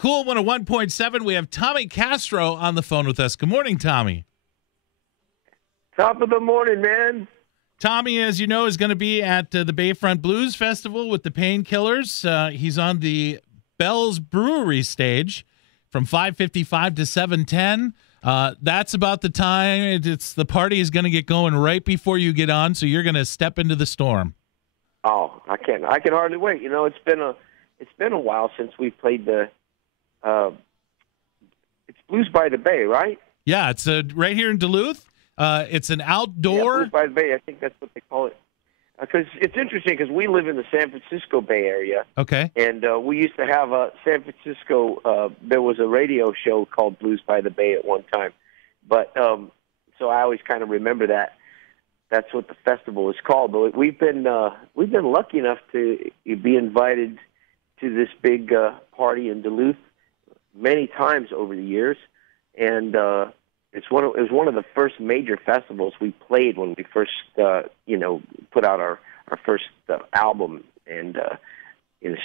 Cool 101.7. We have Tommy Castro on the phone with us. Good morning, Tommy. Top of the morning, man. Tommy, as you know, is going to be at the Bayfront Blues Festival with the Painkillers. He's on the Bell's Brewery stage from 5:55 to 7:10. That's about the time. It's the party is going to get going right before you get on, so you're going to step into the storm. Oh, I can hardly wait. You know, it's been a while since we played the. It's Blues by the Bay, right? Yeah, it's right here in Duluth. It's an outdoor. Yeah, Blues by the Bay. I think that's what they call it. Because it's interesting because we live in the San Francisco Bay Area. Okay. And we used to have a San Francisco. There was a radio show called Blues by the Bay at one time, but so I always kind of remember that. That's what the festival is called. But we've been lucky enough to be invited to this big party in Duluth many times over the years, and it was one of the first major festivals we played when we first put out our first album and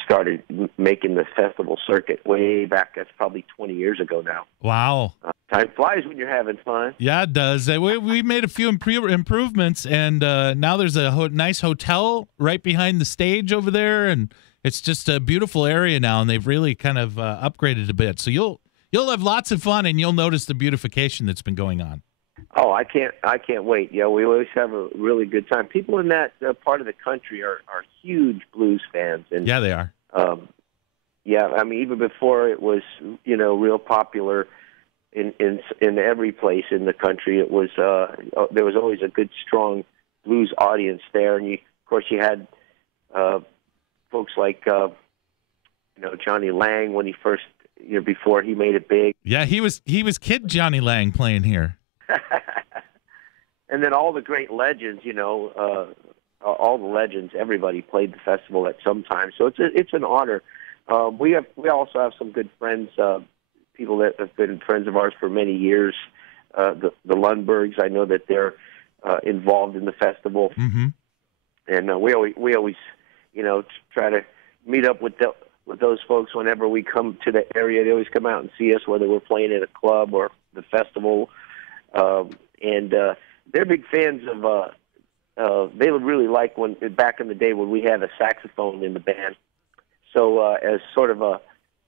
started making the festival circuit way back. That's probably 20 years ago now. Wow. Time flies when you're having fun. Yeah, it does. We made a few improvements, and now there's a nice hotel right behind the stage over there, and it's just a beautiful area now, and they've really kind of upgraded a bit. So you'll have lots of fun, and you'll notice the beautification that's been going on. Oh, I can't wait. Yeah, we always have a really good time. People in that part of the country are huge blues fans, and yeah, they are. Yeah, I mean, even before it was real popular in every place in the country, it was there was always a good, strong blues audience there, and of course you had folks like Johnny Lang when he first before he made it big. Yeah, he was Kid Johnny Lang playing here. And then all the great legends, all the legends, everybody played the festival at some time. So it's an honor. We also have some good friends, people that have been friends of ours for many years. The Lundbergs, I know that they're involved in the festival, mm-hmm. and we always try to meet up with those folks whenever we come to the area. They always come out and see us, whether we're playing at a club or the festival. And they're big fans of, they would really like when, back in the day when we had a saxophone in the band. So as sort of a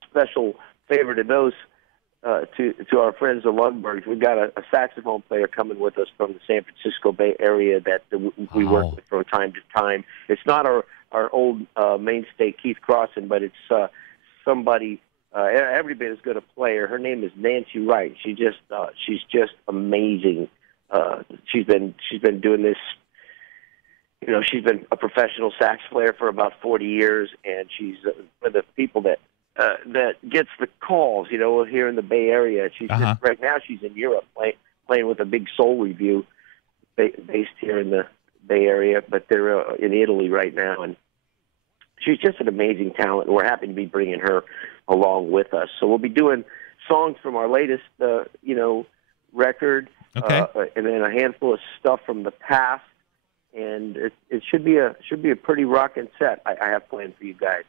special favor to those, to our friends the Lundbergs, we've got a saxophone player coming with us from the San Francisco Bay Area that we work with from time to time. It's not our old mainstay Keith Crossan, but it's somebody every bit as good a player. Her name is Nancy Wright. She's just amazing. She's been doing this. She's been a professional sax player for about 40 years, and she's one of the people that gets the calls. Here in the Bay Area. She's just, right now she's in Europe playing with a big soul review based here in the Bay Area, but they're in Italy right now, and she's just an amazing talent, and we're happy to be bringing her along with us. So we'll be doing songs from our latest, record, okay. And then a handful of stuff from the past, and it should be a pretty rockin' set I have planned for you guys.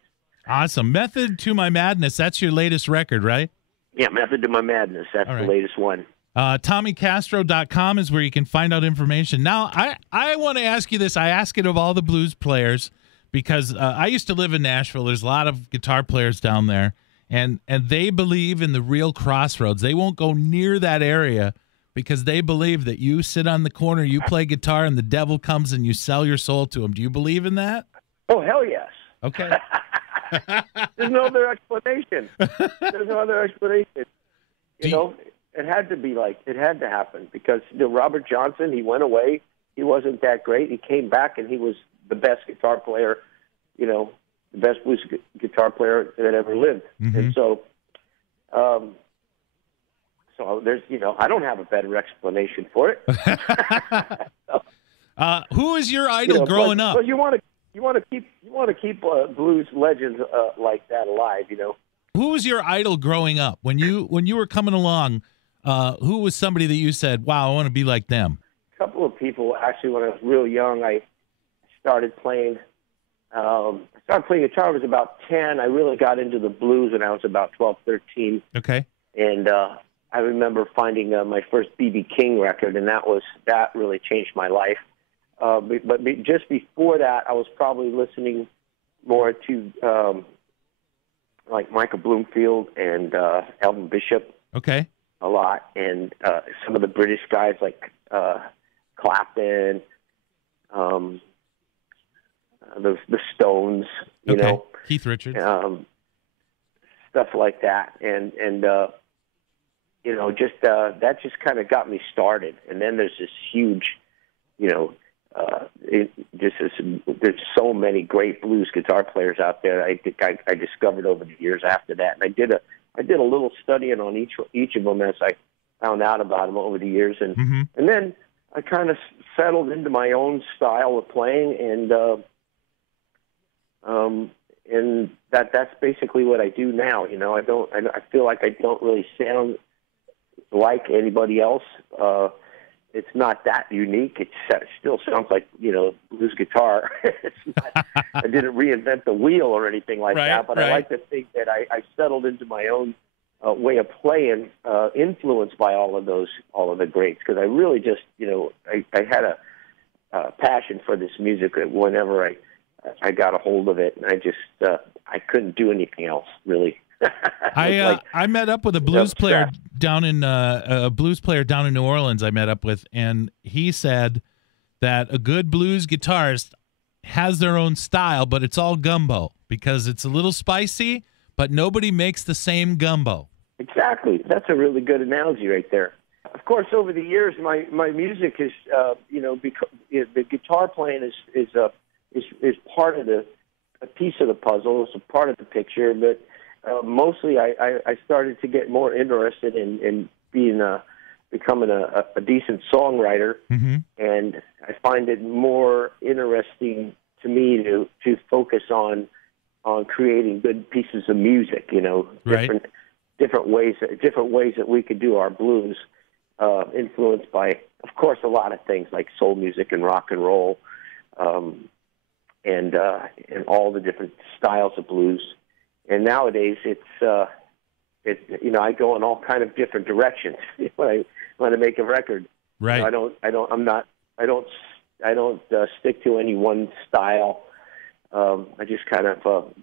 Awesome. Method to My Madness, that's your latest record, right? Yeah, Method to My Madness, that's the latest one. TommyCastro.com is where you can find out information. Now, I want to ask you this. I ask it of all the blues players because I used to live in Nashville. There's a lot of guitar players down there, and they believe in the real crossroads. They won't go near that area because they believe that you sit on the corner, you play guitar, and the devil comes and you sell your soul to him. Do you believe in that? Oh, hell yes. Okay. There's no other explanation. There's no other explanation. It had to be it had to happen because Robert Johnson, he went away. He wasn't that great. He came back and he was the best guitar player, the best blues guitar player that ever lived. Mm-hmm. And so there's, I don't have a better explanation for it. Who is your idol growing up? But you want to keep blues legends like that alive, Who was your idol growing up when you were coming along? Who was somebody that you said, "Wow, I want to be like them"? A couple of people actually. When I was real young, I started playing I started playing guitar. I was about 10. I really got into the blues when I was about 12, 13. Okay. And I remember finding my first B.B. King record, and that really changed my life. But just before that, I was probably listening more to like Michael Bloomfield and Elvin Bishop. Okay. A lot, and some of the British guys like Clapton, the Stones, you know, Keith Richards, stuff like that, and you know, just that just kind of got me started. And then there's this huge, you know, there's so many great blues guitar players out there. I think I discovered over the years after that, and I did a little studying on each of them as I found out about them over the years, and and then I kind of settled into my own style of playing, and that's basically what I do now. You know, I feel like I don't really sound like anybody else. It's not that unique. It still sounds like, you know, blues guitar. It's not, I didn't reinvent the wheel or anything like that, but I like to think that I settled into my own way of playing, influenced by all of the greats, because I really just, you know, I had a passion for this music whenever I got a hold of it, and I just I couldn't do anything else really. I met up with a blues player down in New Orleans. I met up with, and he said that a good blues guitarist has their own style, but it's all gumbo because it's a little spicy, but nobody makes the same gumbo. Exactly, that's a really good analogy right there. Of course, over the years, my music is you know, because the guitar playing is part of a piece of the puzzle. It's a part of the picture, but mostly, I started to get more interested in becoming a decent songwriter, and I find it more interesting to me to focus on creating good pieces of music. You know, different ways that we could do our blues, influenced by, of course, a lot of things like soul music and rock and roll, and all the different styles of blues. And nowadays, it's you know, I go in all kind of different directions when I make a record. Right. You know, I don't stick to any one style. I just kind of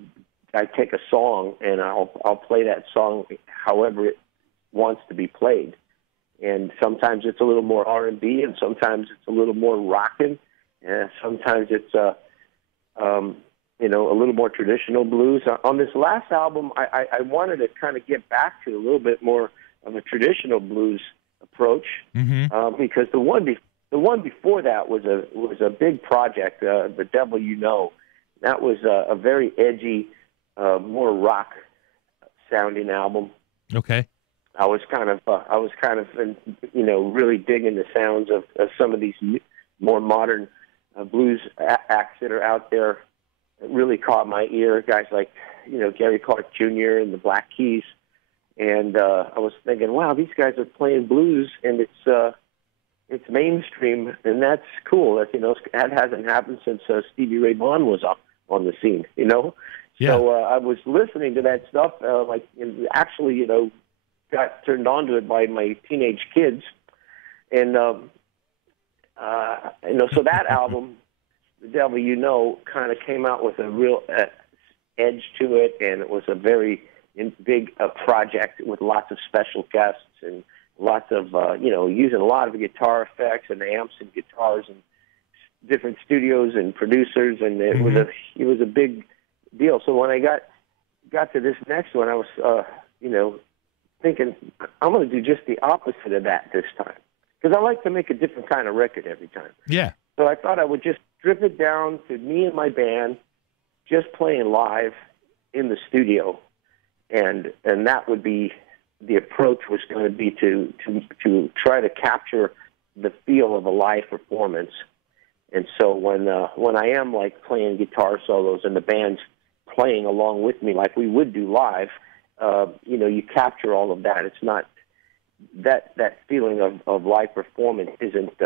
I take a song and I'll play that song however it wants to be played. And sometimes it's a little more R&B, and sometimes it's a little more rockin', and sometimes it's you know, a little more traditional blues. On this last album, I wanted to kind of get back to a little bit more of a traditional blues approach, because the one before that was a big project, The Devil You Know. That was a very edgy, more rock sounding album. Okay. I was kind of you know, really digging the sounds of some of these more modern blues acts that are out there. It really caught my ear, guys like, you know, Gary Clark Jr. and the Black Keys, and I was thinking, wow, these guys are playing blues, and it's mainstream, and that's cool. That, you know, that hasn't happened since Stevie Ray Vaughan was on the scene, you know. Yeah. So I was listening to that stuff, and actually, you know, got turned on to it by my teenage kids, and you know, so that album, The Devil You Know, kind of came out with a real edge to it, and it was a very big project with lots of special guests and lots of, you know, using a lot of guitar effects and amps and guitars and different studios and producers, and it was a big deal. So when I got to this next one, I was, you know, thinking I'm going to do just the opposite of that this time, because I like to make a different kind of record every time. Yeah. So I thought I would just strip it down to me and my band just playing live in the studio, and that would be the approach, was going to be to try to capture the feel of a live performance. And so when I am like playing guitar solos and the band's playing along with me like we would do live, you know, you capture all of that. It's not that feeling of live performance isn't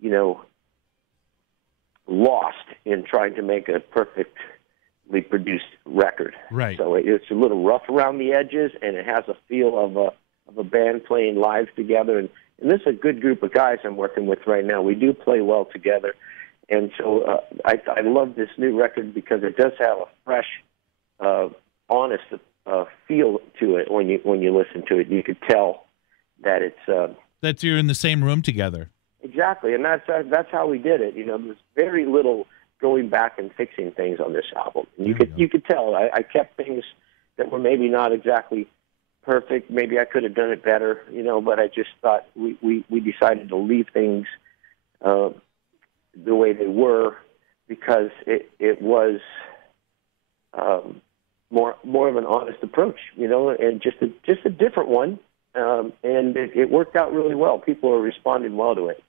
you know, lost in trying to make a perfectly produced record. Right. So it's a little rough around the edges, and it has a feel of a band playing live together. And this is a good group of guys I'm working with right now. We do play well together. And so I love this new record because it does have a fresh, honest feel to it when you listen to it. You could tell that it's that you're in the same room together. Exactly, and that's how we did it. There's very little going back and fixing things on this album. And you could tell I kept things that were maybe not exactly perfect. Maybe I could have done it better, but I just thought we decided to leave things the way they were because it was more of an honest approach, and just a different one. And it worked out really well. People are responding well to it.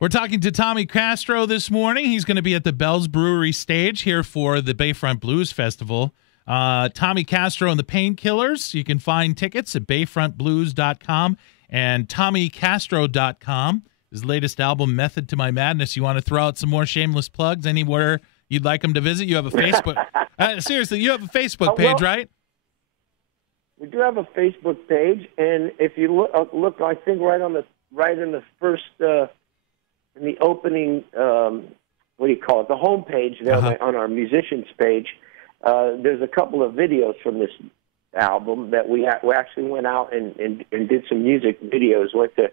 We're talking to Tommy Castro this morning. He's going to be at the Bell's Brewery stage here for the Bayfront Blues Festival. Tommy Castro and the Painkillers. You can find tickets at bayfrontblues.com and tommycastro.com. His latest album, Method to My Madness. You want to throw out some more shameless plugs anywhere you'd like them to visit? You have a Facebook. Seriously, you have a Facebook page, right? We do have a Facebook page, and if you look, I think right in the first, in the opening, what do you call it? The homepage there on our musicians page. There's a couple of videos from this album that we actually went out and did some music videos. Went to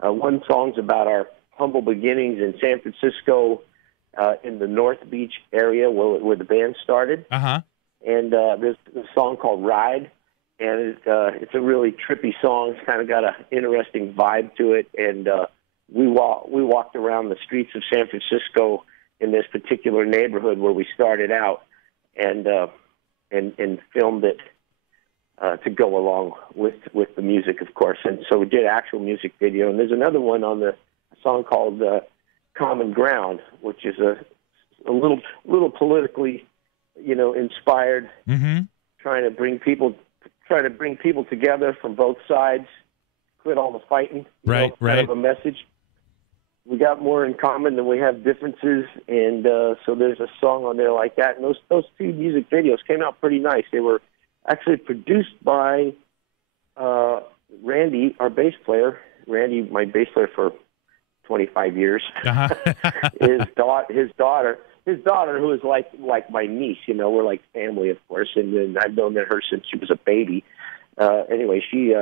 one song's about our humble beginnings in San Francisco, in the North Beach area where the band started. And there's a song called Ride. And it's a really trippy song. It's kind of got an interesting vibe to it. And we walked around the streets of San Francisco in this particular neighborhood where we started out, and filmed it to go along with the music, of course. And so we did actual music video. And there's another one on a song called Common Ground, which is a little politically, inspired, trying to bring people together from both sides, quit all the fighting. Right. Kind of a message. We got more in common than we have differences, and so there's a song on there like that. And those two music videos came out pretty nice. They were actually produced by Randy, our bass player. Randy, my bass player for 25 years. His daughter, who is like my niece, we're like family, of course, and I've known her since she was a baby. Anyway, she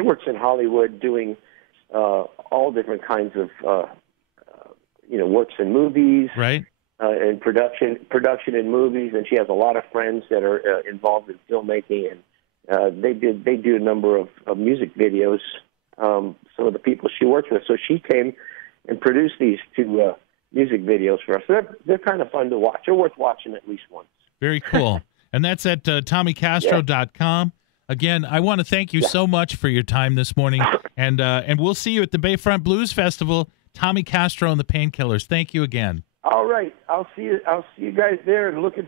works in Hollywood doing all different kinds of works in movies, right? And production in movies, and she has a lot of friends that are involved in filmmaking, and they do a number of music videos. Some of the people she works with, so she came and produced these two music videos for us. So they're kind of fun to watch. They're worth watching at least once. Very cool. And that's at tommycastro.com. Again, I want to thank you so much for your time this morning, and we'll see you at the Bayfront Blues Festival. Tommy Castro and the Painkillers. Thank you again. All right, I'll see you guys there, and looking